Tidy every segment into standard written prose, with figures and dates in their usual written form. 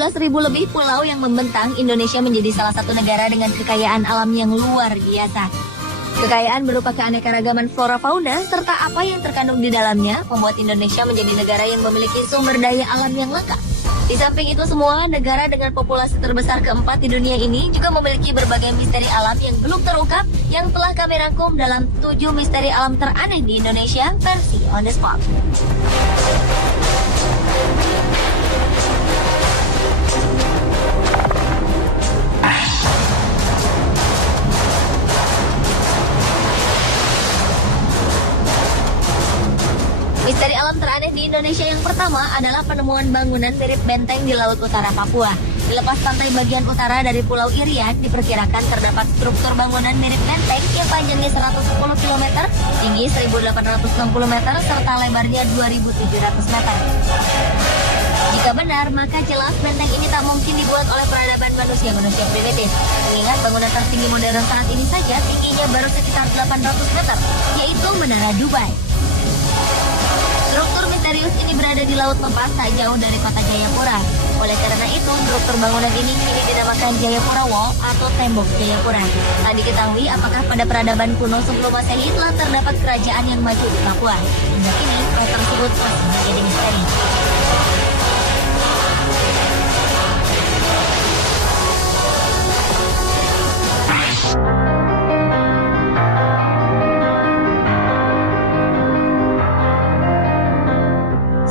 17.000 lebih pulau yang membentang, Indonesia menjadi salah satu negara dengan kekayaan alam yang luar biasa. Kekayaan berupa keanekaragaman flora fauna serta apa yang terkandung di dalamnya membuat Indonesia menjadi negara yang memiliki sumber daya alam yang lengkap. Di samping itu semua, negara dengan populasi terbesar keempat di dunia ini juga memiliki berbagai misteri alam yang belum terungkap yang telah kami rangkum dalam 7 misteri alam teraneh di Indonesia versi On The Spot. Misteri alam teraneh di Indonesia yang pertama adalah penemuan bangunan mirip benteng di Laut Utara Papua. Di lepas pantai bagian utara dari Pulau Irian, diperkirakan terdapat struktur bangunan mirip benteng yang panjangnya 110 km, tinggi 1.860 meter, serta lebarnya 2.700 meter. Jika benar, maka jelas benteng ini tak mungkin dibuat oleh peradaban manusia primitif. Mengingat bangunan tertinggi modern saat ini saja tingginya baru sekitar 800 meter, yaitu Menara Dubai. Struktur misterius ini berada di Laut Lepas tak jauh dari kota Jayapura. Oleh karena itu, struktur bangunan ini kini dinamakan Jayapura Wall atau Tembok Jayapura. Tak diketahui apakah pada peradaban kuno sebelum Masehi telah terdapat kerajaan yang maju di Papua. Hingga kini, hal tersebut masih menjadi misteri.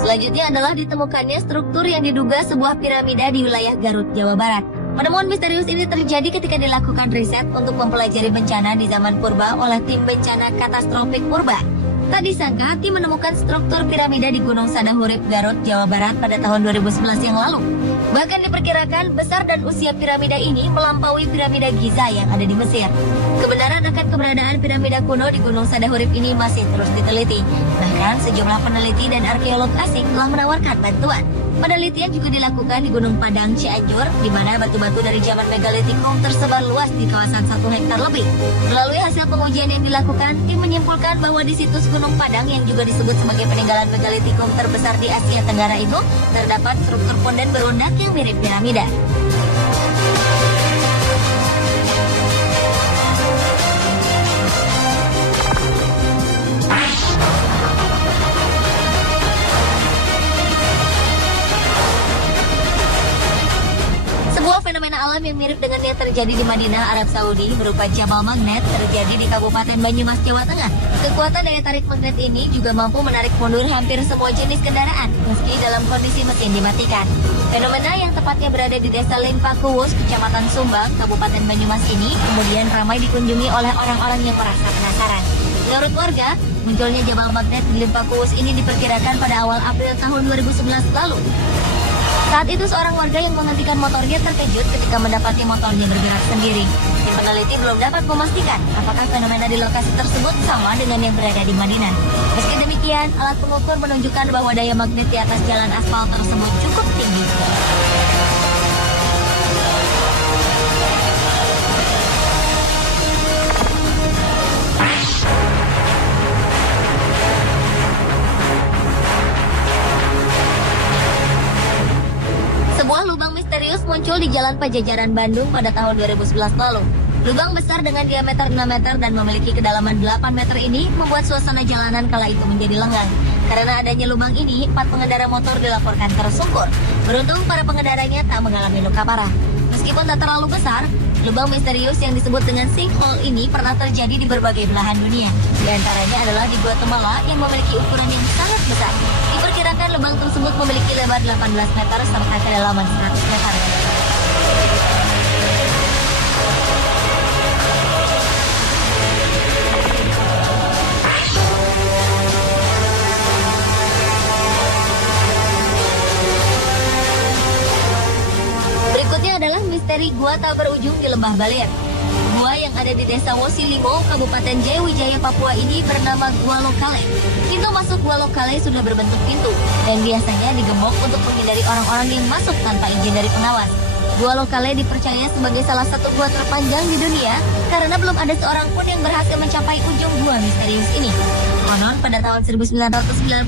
Selanjutnya adalah ditemukannya struktur yang diduga sebuah piramida di wilayah Garut, Jawa Barat. Penemuan misterius ini terjadi ketika dilakukan riset untuk mempelajari bencana di zaman purba oleh tim bencana katastrofik purba. Tak disangka, tim menemukan struktur piramida di Gunung Sadahurip, Garut, Jawa Barat pada tahun 2011 yang lalu. Bahkan diperkirakan besar dan usia piramida ini melampaui piramida Giza yang ada di Mesir. Kebenaran akan keberadaan piramida kuno di Gunung Sadahurip ini masih terus diteliti. Bahkan sejumlah peneliti dan arkeolog asing telah menawarkan bantuan. Penelitian juga dilakukan di Gunung Padang, Cianjur, di mana batu-batu dari zaman Megalitikum tersebar luas di kawasan 1 hektar lebih. Melalui hasil pengujian yang dilakukan, tim menyimpulkan bahwa di situs Gunung Padang yang juga disebut sebagai peninggalan Megalitikum terbesar di Asia Tenggara itu, terdapat struktur ponden berundak yang mirip piramida. Fenomena alam yang mirip dengan yang terjadi di Madinah, Arab Saudi berupa Jabal Magnet terjadi di Kabupaten Banyumas, Jawa Tengah. Kekuatan daya tarik magnet ini juga mampu menarik mundur hampir semua jenis kendaraan meski dalam kondisi mesin dimatikan. Fenomena yang tepatnya berada di Desa Limpakuwus, Kecamatan Sumbang, Kabupaten Banyumas ini kemudian ramai dikunjungi oleh orang-orang yang merasa penasaran. Menurut warga, munculnya Jabal Magnet di Limpakuwus ini diperkirakan pada awal April tahun 2011 lalu. Saat itu seorang warga yang menghentikan motornya terkejut ketika mendapati motornya bergerak sendiri. Tim peneliti belum dapat memastikan apakah fenomena di lokasi tersebut sama dengan yang berada di Madinah. Meski demikian, alat pengukur menunjukkan bahwa daya magnet di atas jalan aspal tersebut cukup tinggi. Sebuah lubang misterius muncul di Jalan Pajajaran Bandung pada tahun 2011 lalu. Lubang besar dengan diameter 6 meter dan memiliki kedalaman 8 meter ini membuat suasana jalanan kala itu menjadi lengang. Karena adanya lubang ini, 4 pengendara motor dilaporkan tersungkur. Beruntung para pengendaranya tak mengalami luka parah. Meskipun tak terlalu besar, lubang misterius yang disebut dengan sinkhole ini pernah terjadi di berbagai belahan dunia. Di antaranya adalah di Guatemala yang memiliki ukuran yang sangat besar. Diperkirakan lubang tersebut memiliki lebar 18 meter serta kedalaman 100 meter. Berikutnya adalah misteri gua tak berujung di Lembah Balir. Gua yang ada di Desa Wosilimo, Kabupaten Jayawijaya, Papua ini bernama Gua Lokale. Pintu masuk Gua Lokale sudah berbentuk pintu dan biasanya digembok untuk menghindari orang-orang yang masuk tanpa izin dari pengawas. Gua Lokale dipercaya sebagai salah satu gua terpanjang di dunia karena belum ada seorang pun yang berhasil mencapai ujung gua misterius ini. Konon, pada tahun 1996,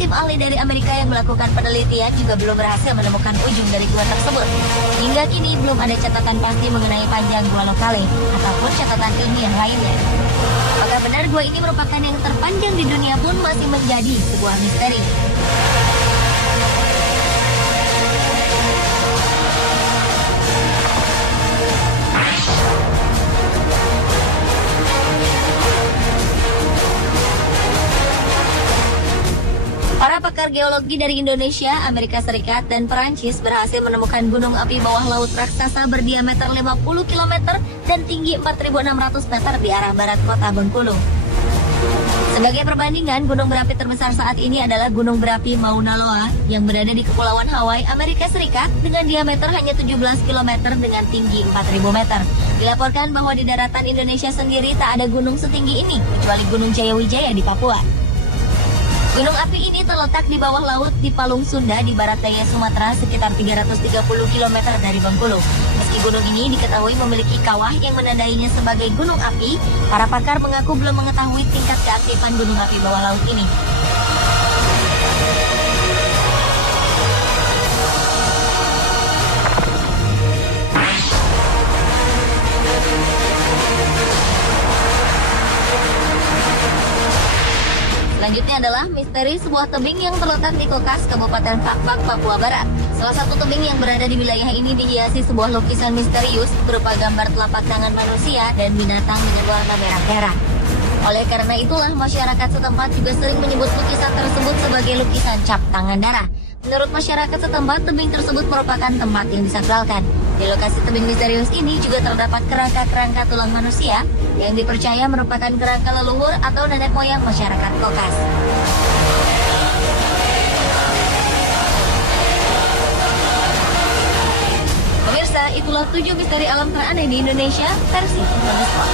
tim ahli dari Amerika yang melakukan penelitian juga belum berhasil menemukan ujung dari gua tersebut. Hingga kini belum ada catatan pasti mengenai panjang gua lokale ataupun catatan ilmiah lainnya. Apakah benar gua ini merupakan yang terpanjang di dunia pun masih menjadi sebuah misteri. Para pakar geologi dari Indonesia, Amerika Serikat, dan Perancis berhasil menemukan gunung api bawah laut raksasa berdiameter 50 km dan tinggi 4.600 meter di arah barat kota Bengkulu. Sebagai perbandingan, gunung berapi terbesar saat ini adalah gunung berapi Mauna Loa yang berada di Kepulauan Hawaii, Amerika Serikat dengan diameter hanya 17 km dengan tinggi 4.000 meter. Dilaporkan bahwa di daratan Indonesia sendiri tak ada gunung setinggi ini, kecuali Gunung Jayawijaya di Papua. Gunung api ini terletak di bawah laut di Palung Sunda di barat daya Sumatera sekitar 330 km dari Bengkulu. Meski gunung ini diketahui memiliki kawah yang menandainya sebagai gunung api, para pakar mengaku belum mengetahui tingkat keaktifan gunung api bawah laut ini. Selanjutnya adalah misteri sebuah tebing yang terletak di Kokas, Kabupaten Fakfak, Papua Barat. Salah satu tebing yang berada di wilayah ini dihiasi sebuah lukisan misterius berupa gambar telapak tangan manusia dan binatang dengan warna merah-merah. Oleh karena itulah masyarakat setempat juga sering menyebut lukisan tersebut sebagai lukisan cap tangan darah. Menurut masyarakat setempat, tebing tersebut merupakan tempat yang disakralkan. Di lokasi tebing misterius ini juga terdapat kerangka-kerangka tulang manusia yang dipercaya merupakan kerangka leluhur atau nenek moyang masyarakat Kokas. Pemirsa, itulah 7 misteri alam teraneh di Indonesia versi Indonesia.